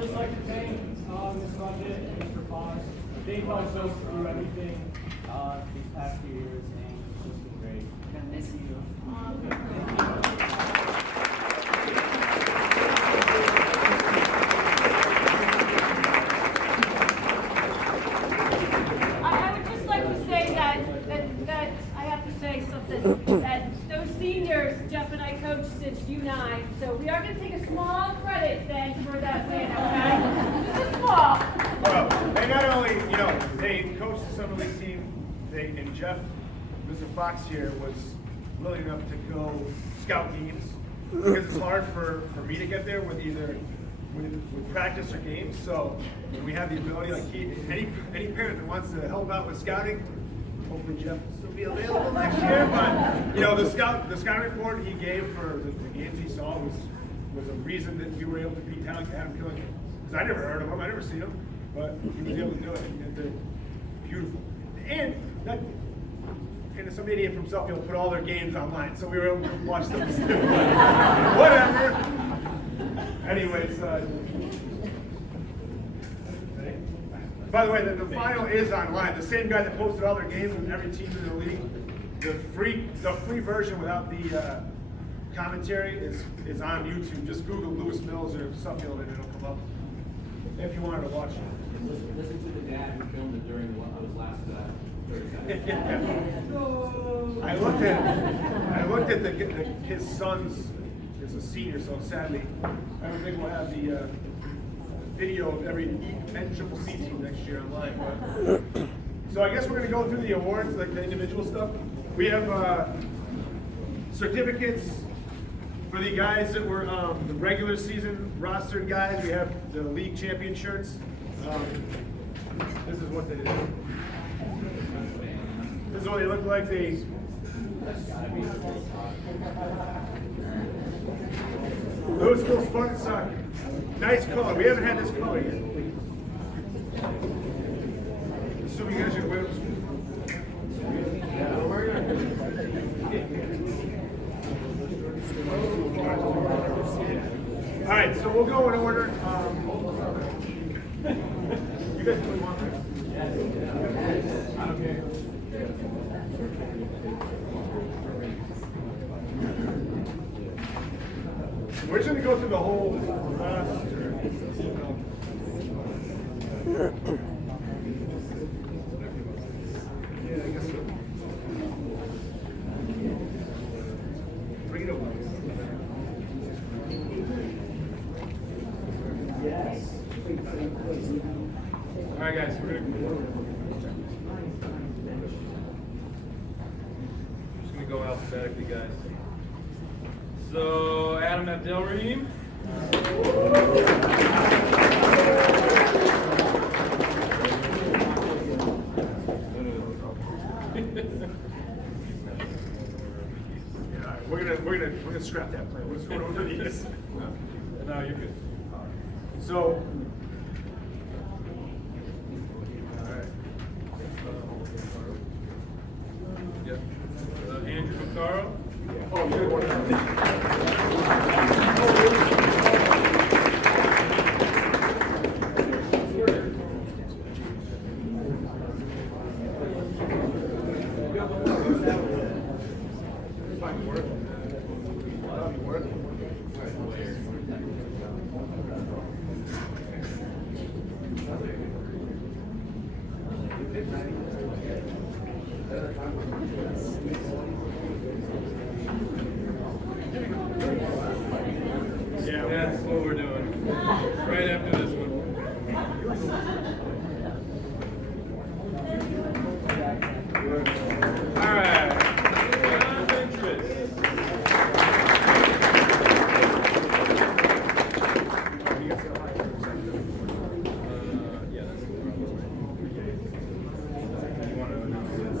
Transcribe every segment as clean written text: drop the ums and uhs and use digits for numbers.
just like to thank Ms. Budget and Mr. Fox. They've helped us through everything these past few years, and it's just been great. I'm gonna miss you. I would just like to say that I have to say something, that those seniors, Jeff and I coached since U9, so we are going to take a small credit then for that win, okay? Just a small. Well, they not only, they coached the summer league team, and Jeff, Mr. Fox here, was willing enough to go scout games, because it's hard for me to get there with either with practice or games. So when we have the ability, like any parent that wants to help out with scouting, hopefully Jeff will still be available next year. But the scouting report he gave for the games he saw was a reason that we were able to beat Adam Killian. Because I never heard of him, I never seen him, but he was able to do it, and they're beautiful. And some idiot from Suffield put all their games online, so we were able to watch them too. Whatever. Anyways, by the way, the final is online. The same guy that posted all their games with every team in the league. The free version without the commentary is on YouTube. Just Google Lewis Mills or Suffield and it'll come up if you wanted to watch it. Listen to the dad who filmed it during his last I looked at his son's is a senior, so sadly I don't think we'll have the video of every NCCC team next year online. But, so I guess we're going to go through the awards, like the individual stuff. We have certificates for the guys that were the regular season rostered guys. We have the league champion shirts. This is what they do. This is what they look like. Louisville Spartan Soccer. Nice color. We haven't had this color yet. Assuming you guys are wear All right, so we'll go in order. You guys really want this? Okay. We're just going to go through the whole roster. Yeah, I guess so. Bring it over. Yes. All right, guys, we're going to go alphabetically, guys. So, Adam Abdelrahim. We're gonna scrap that plan. We're just going over these. No, you're good. So, all right. Yep. Andrew McCarroll. Oh, good one. Yeah, that's what we're doing. Right after this one. All right. John Ventress. Yeah, that's the one. You want to announce this?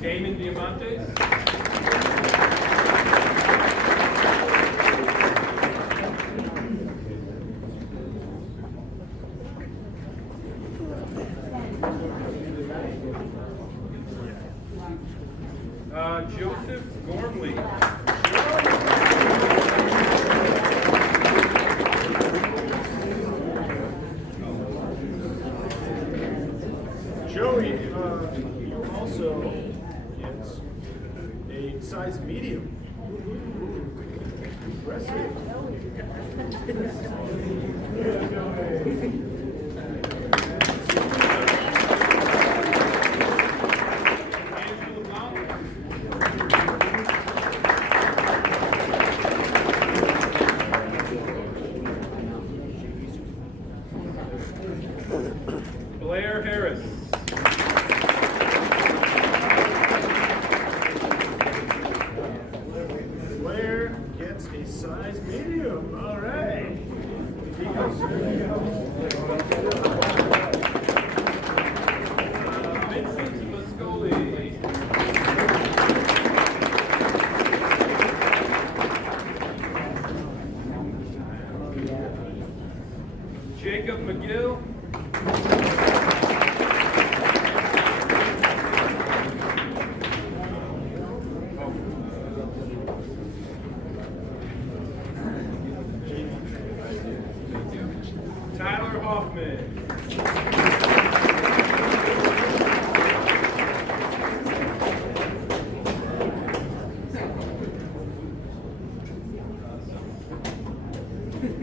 Damon Diamantes. Joseph Gormley. Andrew LeBlanc. Blair Harris. Blair gets a size medium. All right. Vincent Mascoli. Jacob McGill. Tyler Hoffman.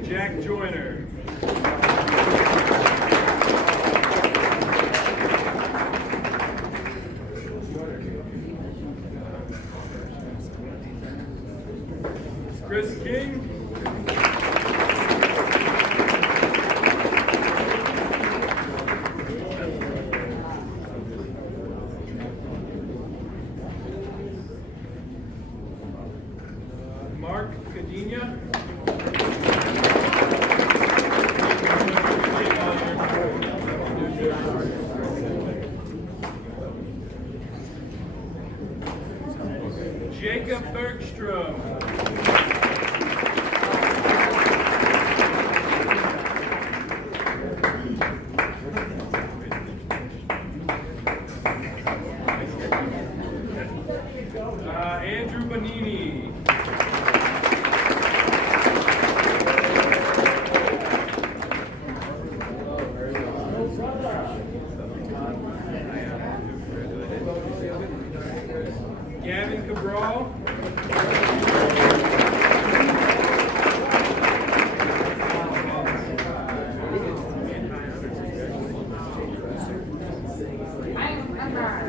Jack Joyner. Chris King. Mark Cadena. Jacob Bergstrom. Andrew Bonini. Gavin Cabral.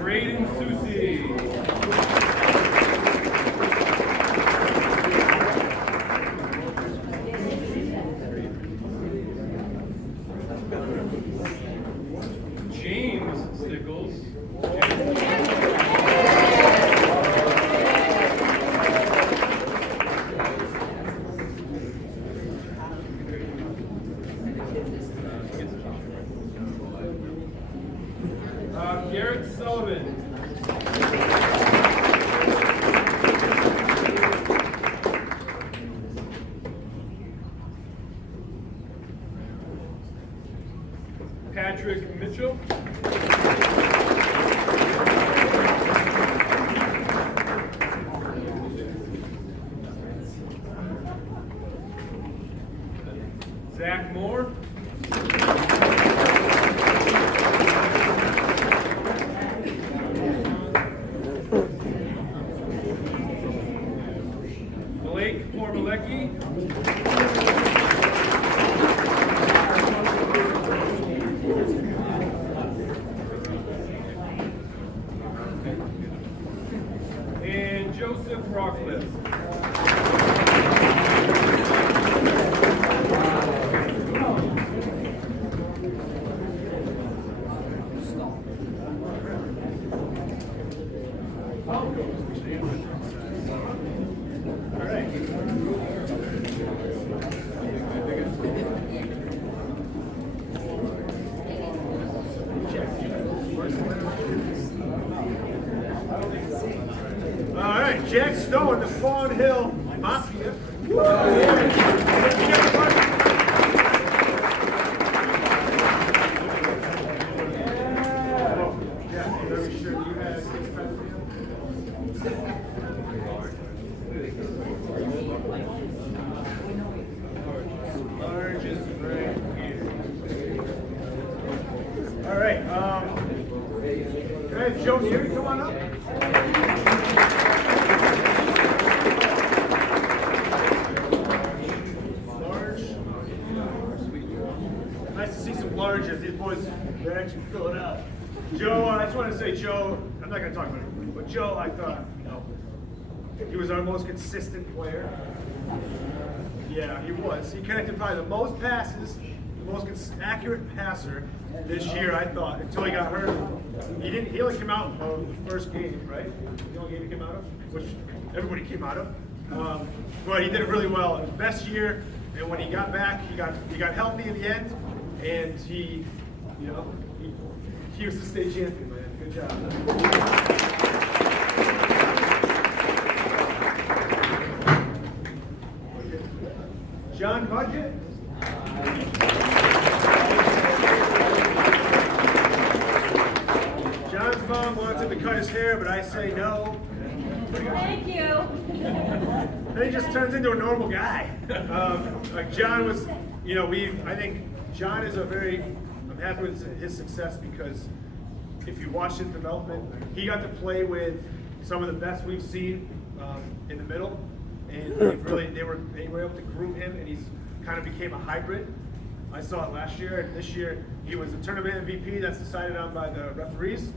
Braden Susi. James Stickles. Garrett Sullivan. Patrick Mitchell. Zach Moore. Blake Pormalecki. And Joseph Rockcliffe. All right, Jack Stone, the Fawn Hill Mafia. Large is right here. All right, can I have Joe Neary come on up? gorgeous. These boys, they're actually filling out. Joe, I just want to say, Joe, I'm not going to talk about it, but Joe, I thought, he was our most consistent player. Yeah, he was. He connected probably the most passes, the most accurate passer this year, I thought, until he got hurt. He only came out of the first game, right? The only game he came out of, which everybody came out of. But he did it really well. It was best year, and when he got back, he got healthy in the end, and he was the state champion, man. Good job. John Budget. John's mom wants him to cut his hair, but I say no. Thank you. Then he just turns into a normal guy. Like John was, I think John is I'm happy with his success because if you watch his development, he got to play with some of the best we've seen in the middle. And they were able to groom him, and he's kind of became a hybrid. I saw it last year, and this year he was the tournament MVP. That's decided on by the referees.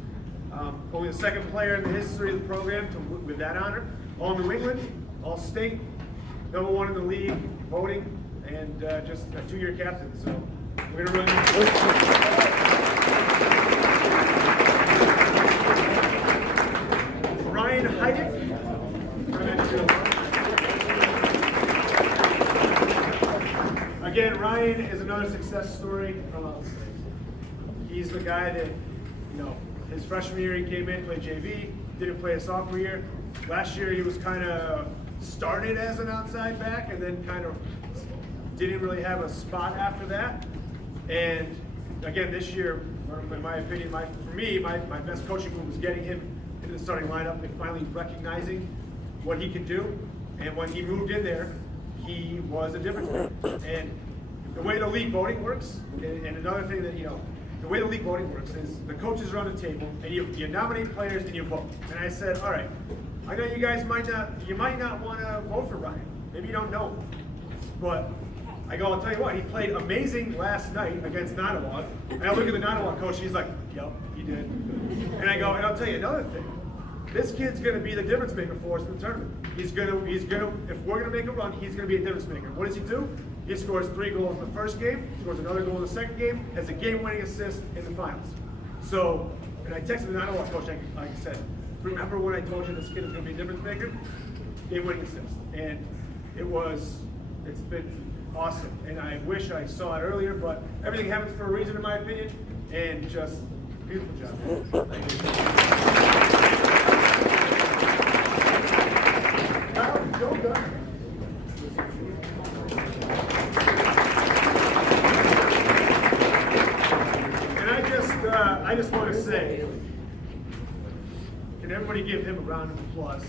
Only the second player in the history of the program with that honor. All New England, all state, number one in the league voting, and just a 2-year captain. So we're gonna run. Ryan Heidick. Again, Ryan is another success story. He's the guy that, his freshman year he came in, played JV, didn't play a sophomore year. Last year he was kind of started as an outside back and then kind of didn't really have a spot after that. And again, this year, in my opinion, for me, my best coaching move was getting him into the starting lineup and finally recognizing what he could do. And when he moved in there, he was a difference maker. And the way the league voting works, and another thing that, the way the league voting works is the coaches are on the table, and you nominate players and you vote. And I said, all right, I know you guys might not want to vote for Ryan. Maybe you don't know him. But I'll tell you what, he played amazing last night against Nottawa. And I look at the Nottawa coach, he's like, yep, he did. And I'll tell you another thing. This kid's going to be the difference maker for us in the tournament. If we're going to make a run, he's going to be a difference maker. What does he do? He scores 3 goals in the first game, scores another goal in the second game, has a game-winning assist in the finals. So, and I texted the Nottawa coach, like I said, remember when I told you this kid is going to be a difference maker? Game-winning assist. And it's been awesome. And I wish I saw it earlier, but everything happens for a reason in my opinion, and just beautiful job. Thank you. Joe Gunn. And I just want to say, can everybody give him a round of applause?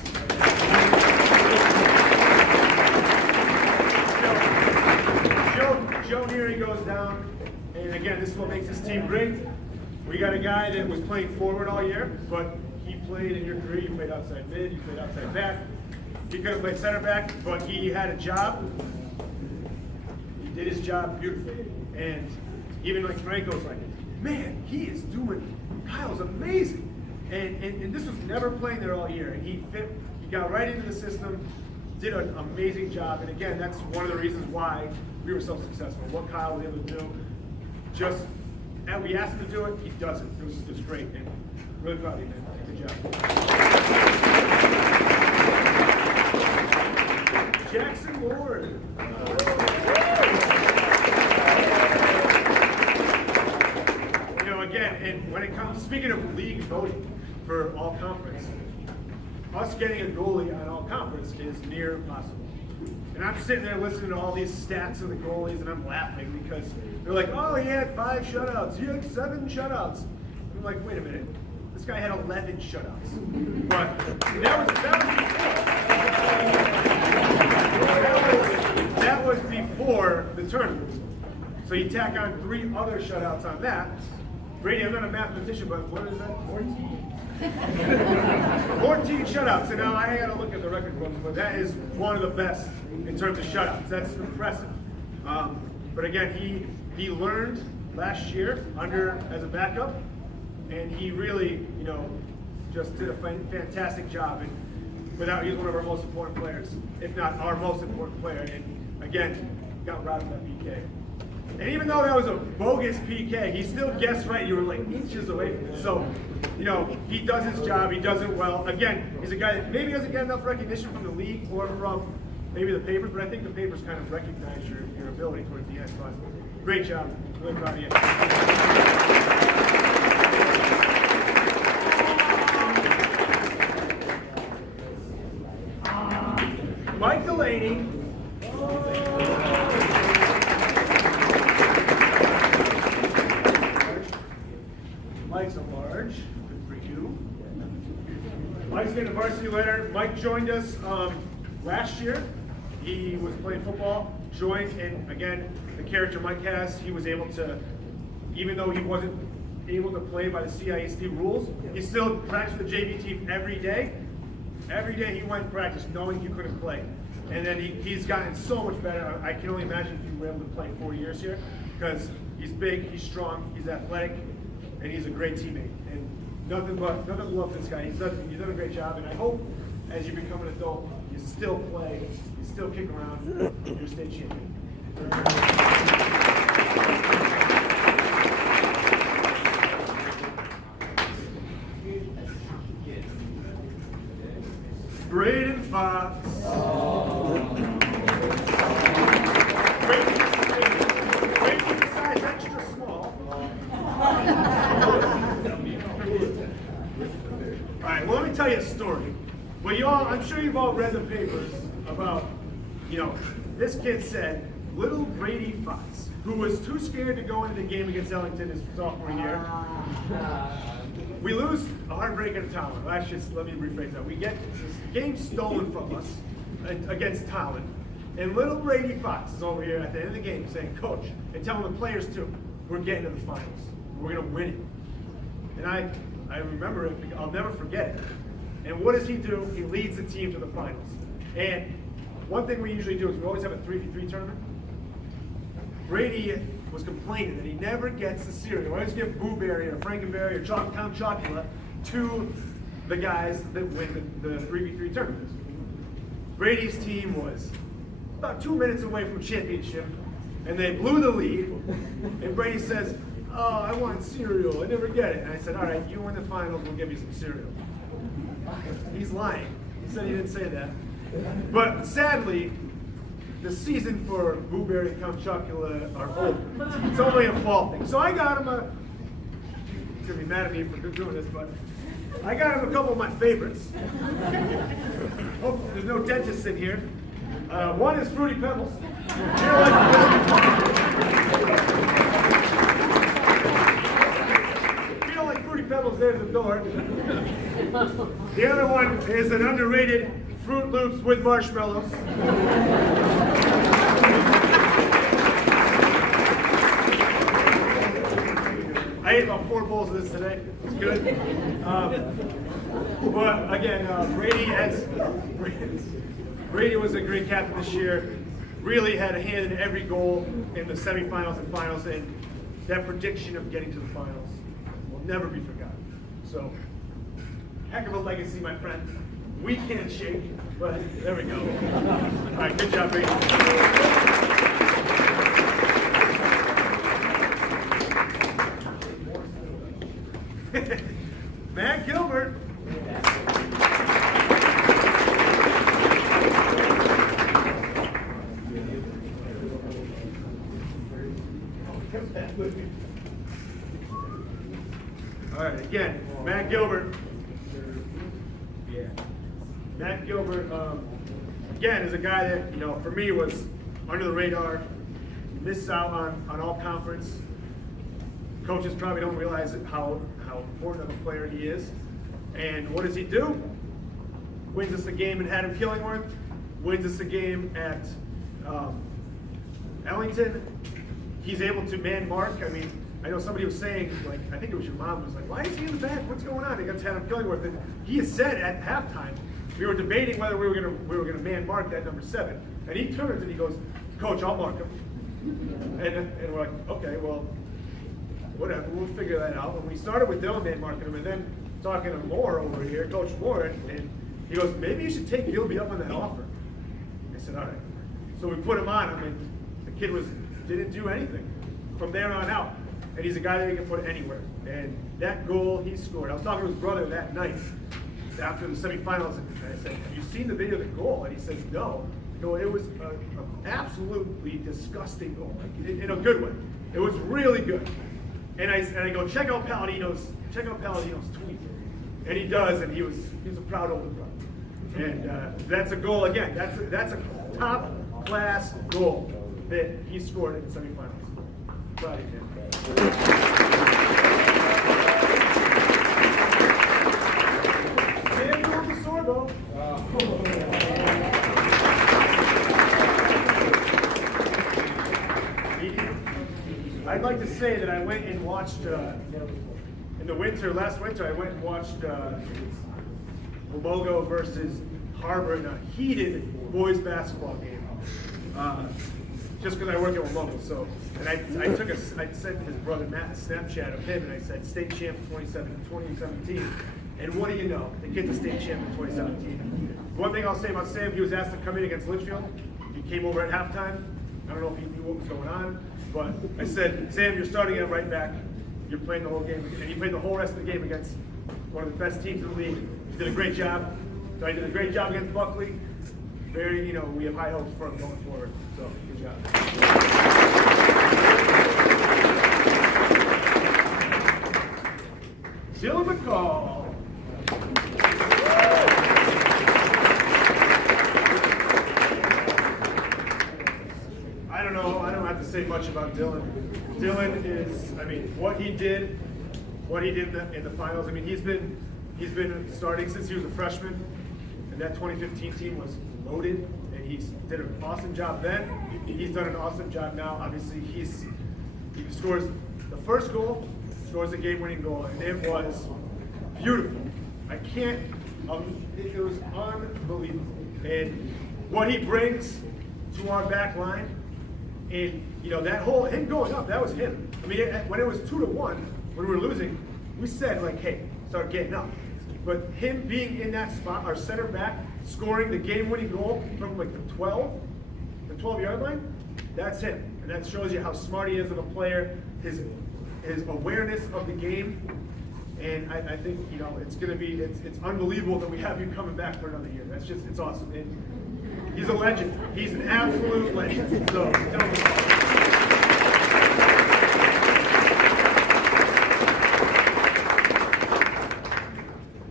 Joe Neary goes down, and again, this is what makes this team great. We got a guy that was playing forward all year, but he played in your career. You played outside mid, you played outside back. He could have played center back, but he had a job. He did his job beautifully. And even like Franco's like, man, Kyle's amazing. And this was never playing there all year. And he got right into the system, did an amazing job. And again, that's one of the reasons why we were so successful. What Kyle was able to do, and we asked him to do it, he does it. It was great. And really proud of you, man. Good job. Jackson Ward. Again, and when it comes, speaking of league voting for all conference, us getting a goalie on all conference is near impossible. And I'm sitting there listening to all these stats of the goalies, and I'm laughing because they're like, oh, he had 5 shutouts, he had 7 shutouts. I'm like, wait a minute, this guy had 11 shutouts. But that was before the tournament. So you tack on 3 other shutouts on that. Brady, I'm not a mathematician, but what is that? 14 shutouts. And now I got to look at the record books, but that is one of the best in terms of shutouts. That's impressive. But again, he learned last year as a backup, and he really, just did a fantastic job. And he's one of our most important players, if not our most important player. And again, got robbed of that PK. And even though that was a bogus PK, he still guessed right. You were like inches away from it. So, he does his job. He does it well. Again, he's a guy that maybe doesn't get enough recognition from the league or from maybe the papers, but I think the papers kind of recognize your ability towards the end. But great job. Really proud of you. Mike Delaney. Mike's a large. Good for you. Mike's getting a varsity letter. Mike joined us last year. He was playing football, joined, and again, the character Mike has, he was able to, even though he wasn't able to play by the CISD rules, he still practiced with the JV team every day. Every day he went and practiced knowing he couldn't play. And then he's gotten so much better. I can only imagine if he were able to play 4 years here, because he's big, he's strong, he's athletic, and he's a great teammate. And nothing but love this guy. He's done a great job, and I hope as you become an adult, you still play, you still kick around, you're a state champion. Braden Fox. Braden size extra small. All right, well, let me tell you a story. Well, I'm sure you've all read the papers about, this kid said, little Brady Fox, who was too scared to go into the game against Ellington his sophomore year. We lose a heartbreaker to Talon. Let me rephrase that. We get this game stolen from us against Talon. And little Brady Fox is over here at the end of the game saying, Coach, and telling the players too, we're getting to the finals. We're going to win it. And I remember it. I'll never forget it. And what does he do? He leads the team to the finals. And one thing we usually do is we always have a 3v3 tournament. Brady was complaining that he never gets the cereal. I always give Booberry or Frankenberry or Count Chocula to the guys that win the 3v3 tournament. Brady's team was about 2 minutes away from championship, and they blew the lead. And Brady says, "Oh, I want cereal. I never get it." And I said, "All right, you win the finals. We'll give you some cereal." He's lying. He said he didn't say that. But sadly, the season for Blueberry and Count Chocula are over. It's only a fall thing. So I got him he's going to be mad at me for doing this, but I got him a couple of my favorites. Hope there's no dentists in here. One is Fruity Pebbles. If you don't like Fruity Pebbles, there's the door. The other one is an underrated Fruit Loops with marshmallows. I ate about 4 bowls of this today. It's good. But again, Brady was a great captain this year. Really had a hand in every goal in the semifinals and finals, and that prediction of getting to the finals will never be forgotten. So, heck of a legacy, my friend. We can't shake, but there we go. All right, good job, Brady. Matt Gilbert. All right, again, Matt Gilbert. Matt Gilbert, again, is a guy that, for me was under the radar, missed out on all conference. Coaches probably don't realize how important of a player he is. And what does he do? Wins us a game in Haddon Killingworth, wins us a game at Ellington. He's able to man mark. I mean, I know somebody was saying, like, I think it was your mom, was like, why is he in the back? What's going on? Against Haddon Killingworth. And he had said at halftime, we were debating whether we were gonna man mark that number 7. And he turns and he goes, "Coach, I'll mark him." And we're like, okay, well, whatever, we'll figure that out. And we started with Dylan man marking him, and then talking to Moore over here, Coach Moore, and he goes, maybe you should take Gilby up on that offer. I said, all right. So we put him on him, and the kid didn't do anything from there on out. And he's a guy that you can put anywhere. And that goal he scored, I was talking to his brother that night after the semifinals, and I said, have you seen the video of the goal? And he says, no. No, it was an absolutely disgusting goal, like, in a good way. It was really good. And I go, check out Palladino's tweet. And he does, and he was a proud older brother. And that's a goal again. That's a top class goal that he scored in the semifinals. Proud of him. Samuel Sorbo. I'd like to say that I went and watched in the winter, last winter, I went and watched Wamogo versus Harbor in a heated boys basketball game. Just because I work at Wamogo, so, and I sent his brother Matt a Snapchat of him, and I said, state champ 2017. And what do you know? The kid's a state champ in 2017. One thing I'll say about Sam, he was asked to come in against Litchfield. He came over at halftime. I don't know if he knew what was going on, but I said, Sam, you're starting at right back. You're playing the whole game, and he played the whole rest of the game against one of the best teams in the league. He did a great job. So he did a great job against Buckley. Very, we have high hopes for him going forward. So, good job. Dylan McCall. I don't know. I don't have to say much about Dylan. Dylan is, what he did in the finals. He's been starting since he was a freshman, and that 2015 team was loaded, and he did an awesome job then. He's done an awesome job now. Obviously, he scores the first goal, scores the game-winning goal, and it was beautiful. It was unbelievable. And what he brings to our back line, and that whole, him going up, that was him. When it was 2-1, when we were losing, we said, hey, start getting up. But him being in that spot, our center back, scoring the game-winning goal from the 12-yard line, that's him. And that shows you how smart he is of a player, his awareness of the game. And I think, it's unbelievable that we have you coming back for another year. It's awesome. And he's a legend. He's an absolute legend. So,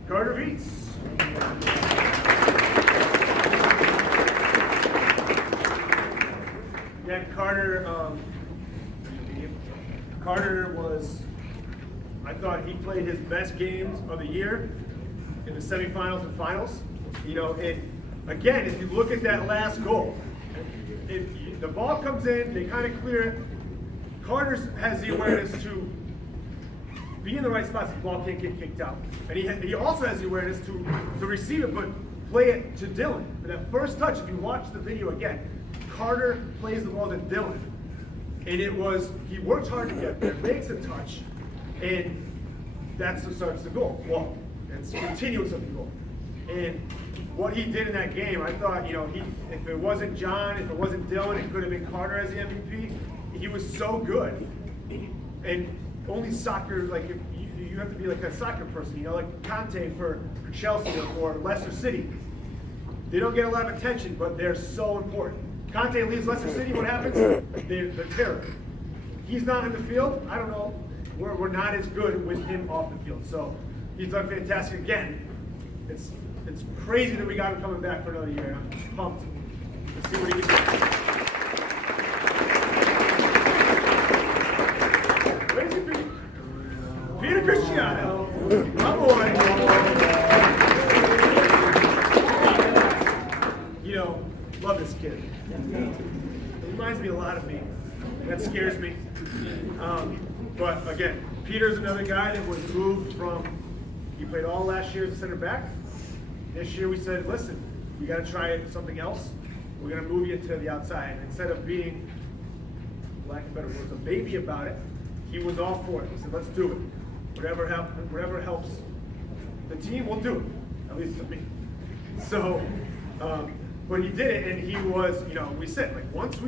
Carter Beats. Yeah, Carter was, I thought he played his best games of the year in the semifinals and finals. And again, if you look at that last goal, if the ball comes in, they kind of clear it. Carter has the awareness to be in the right spot so the ball can't get kicked out. And he also has the awareness to receive it, but play it to Dylan. For that first touch, if you watch the video again, Carter plays the ball to Dylan. And he works hard to get there, makes a touch, and that's what starts the goal. Well, it's continuous of the goal. And what he did in that game, I thought, if it wasn't John, if it wasn't Dylan, it could have been Carter as the MVP. He was so good. And only soccer, if you have to be like a soccer person, like Conte for Chelsea or Leicester City. They don't get a lot of attention, but they're so important. Conte leaves Leicester City, what happens? They're terror. He's not in the field, I don't know. We're not as good with him off the field. So he's done fantastic again. It's crazy that we got him coming back for another year. I'm pumped. Let's see what he can do. Where's he be? Peter Cristiano. My boy. Love this kid. He reminds me a lot of me. That scares me. But again, Peter's another guy that was moved from, he played all last year as a center back. This year we said, listen, you got to try something else. We're going to move you to the outside. Instead of being, for lack of better words, a baby about it, he was all for it. He said, let's do it. Whatever helps the team, we'll do it. At least to me. So, but he did it, and he was, we said, like, once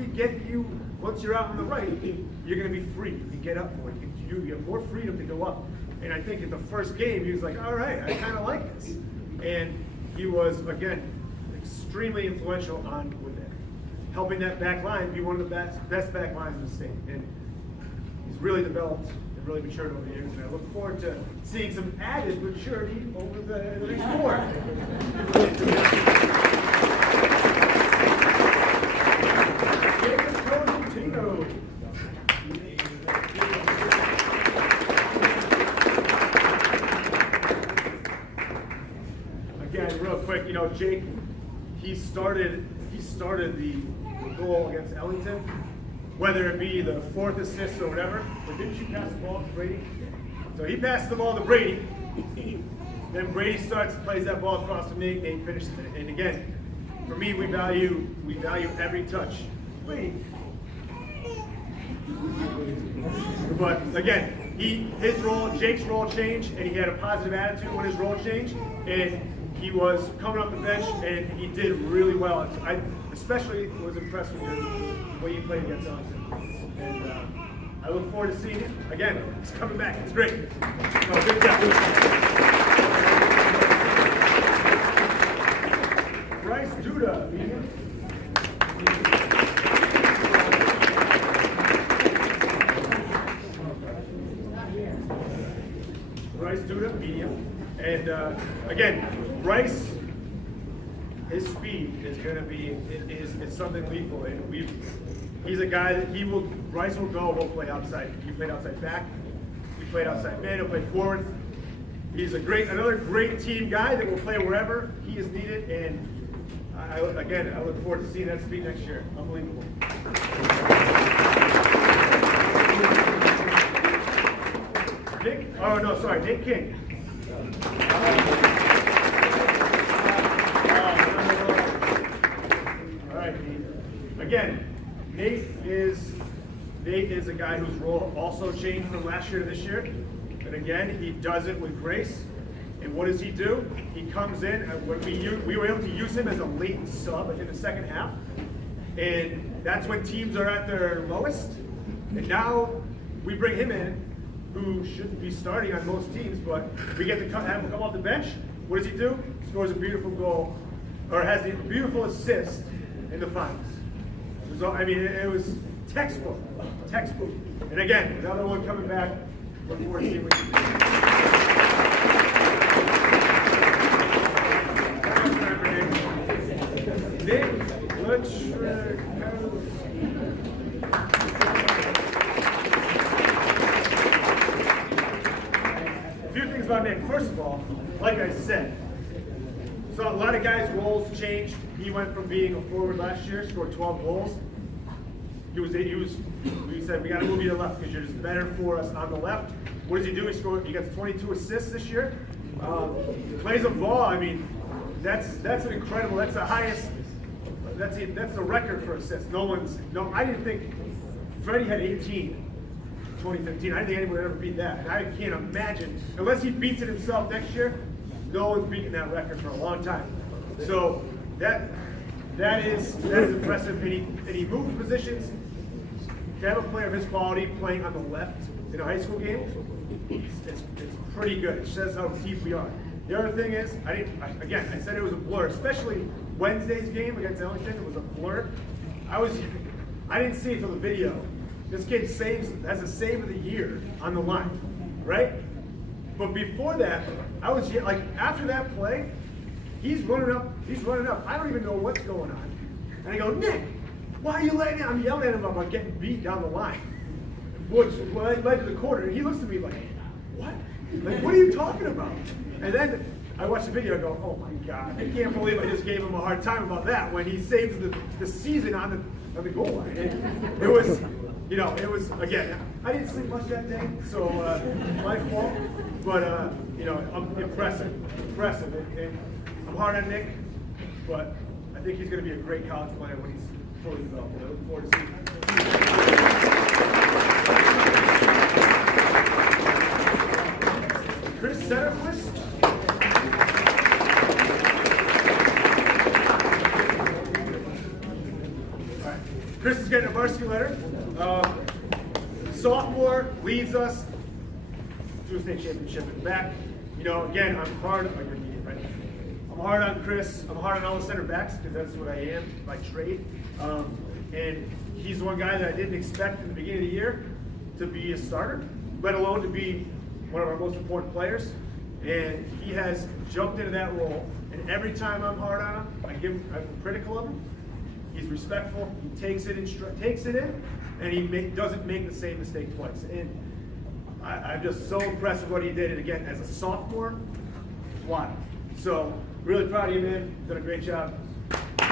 you're out on the right, you're going to be free. You can get up more. You have more freedom to go up. And I think in the first game, he was like, all right, I kind of like this. And he was, again, extremely influential with that, helping that back line be one of the best back lines in the state. And he's really developed and really matured over the years. And I look forward to seeing some added maturity over the next four. Again, real quick, Jake, he started the goal against Ellington, whether it be the fourth assist or whatever. But didn't you pass the ball to Brady? So he passed the ball to Brady. Then Brady plays that ball across to Nate. Nate finishes it. And again, for me, we value every touch. Brady. But again, Jake's role changed, and he had a positive attitude when his role changed, and he was coming off the bench, and he did really well. I especially was impressed with the way he played against Ellington. And I look forward to seeing him again. He's coming back. It's great. So, good job. Bryce Duda. Bryce Duda, medium. And again, Bryce, his speed is going to be it's something lethal. And he's a guy that Bryce will he'll play outside. He played outside back. He played outside mid. He'll play forward. He's another great team guy that will play wherever he is needed. And I look forward to seeing that speed next year. Unbelievable. Nate King. All right, again, Nate is a guy whose role also changed from last year to this year. And again, he does it with grace. And what does he do? He comes in, and when we were able to use him as a late sub in the second half. And that's when teams are at their lowest. And now we bring him in, who shouldn't be starting on most teams, but we get to have him come off the bench. What does he do? Scores a beautiful goal, or has a beautiful assist in the finals. It was textbook. And again, another one coming back. Look forward to seeing what he can do. Nick, let's about Nick. First of all, like I said, so a lot of guys' roles changed. He went from being a forward last year, scored 12 goals. We said we got to move you to the left because you're just better for us on the left. What does he do? He gets 22 assists this year. Plays a ball. That's an incredible. That's the highest. That's the record for assists. I didn't think Freddie had 18. 2015. I didn't think anyone would ever beat that. And I can't imagine, unless he beats it himself next year, no one's beaten that record for a long time. So that is impressive. And he moved positions. To have a player of his quality playing on the left in a high school game, it's pretty good. It says how deep we are. The other thing is, I said it was a blur, especially Wednesday's game against Ellington. It was a blur. I didn't see it till the video. This kid has a save of the year on the line, right? But before that, after that play, he's running up. I don't even know what's going on. And I go, Nick, why are you letting him? I'm yelling at him about getting beat down the line. Which led to the corner. And he looks at me like, what? Like, what are you talking about? And then I watched the video and go, oh my God, I can't believe I just gave him a hard time about that when he saved the season on the goal line. It was, again, I didn't sleep much that day, so my fault. But, impressive. And I'm hard on Nick, but I think he's going to be a great college player when he's fully developed. I look forward to seeing him. a varsity letter. Sophomore leads us to a state championship and back. You know, again, I'm hard on Chris. I'm hard on all the center backs because that's what I am by trade. And he's one guy that I didn't expect in the beginning of the year to be a starter, let alone to be one of our most important players. And he has jumped into that role. And every time I'm hard on him, I'm critical of him. He's respectful. He takes it in, and he doesn't make the same mistake twice. And I'm just so impressed with what he did. And again, as a sophomore, why? So really proud of you, man. You've done a great job. I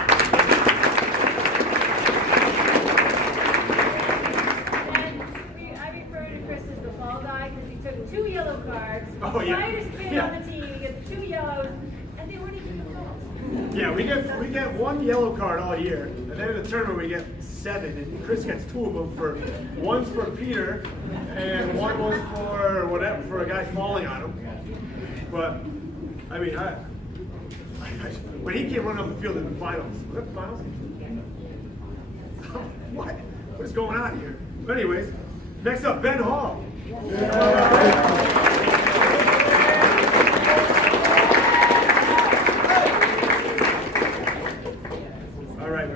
refer to Chris as the fall guy because he took 2 yellow cards. Oh, yeah. Brightest kid Yeah. on the team, he gets 2 yellows, and they weren't even the falls. Yeah, we get 1 yellow card all year, and then in the tournament we get 7, and Chris gets 2 of them one's for Peter, and one was for whatever, for a guy falling on him. But I mean, when he came running off the field in the finals, was that the finals? What is going on here? But anyways, next up, Ben Hall. All right,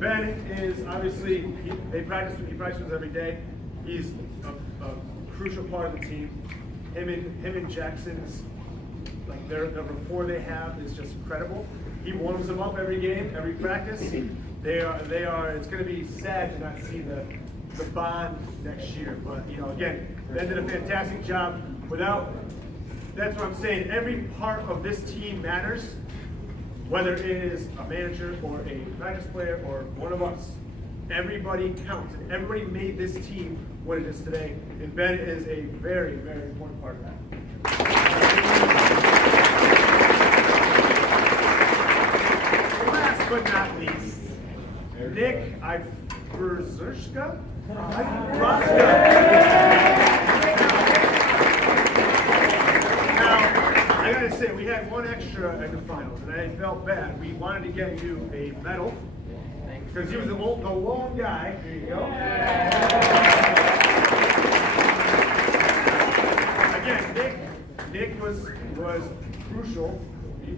Ben is obviously he practices every day. He's a crucial part of the team. Him and Jackson's the rapport they have is just incredible. He warms them up every game, every practice. They are. It's going to be sad to not see the bond next year. But you know, again, Ben did a fantastic job. That's what I'm saying. Every part of this team matters. Whether it is a manager or a practice player or one of us, everybody counts, and everybody made this team what it is today. And Ben is a very, very important part of that. Last but not least, Nick Iverzurska. Now, I gotta say, we had 1 extra at the finals, and I felt bad. We wanted to get you a medal because he was the lone guy. There you go. Again, Nick was crucial. We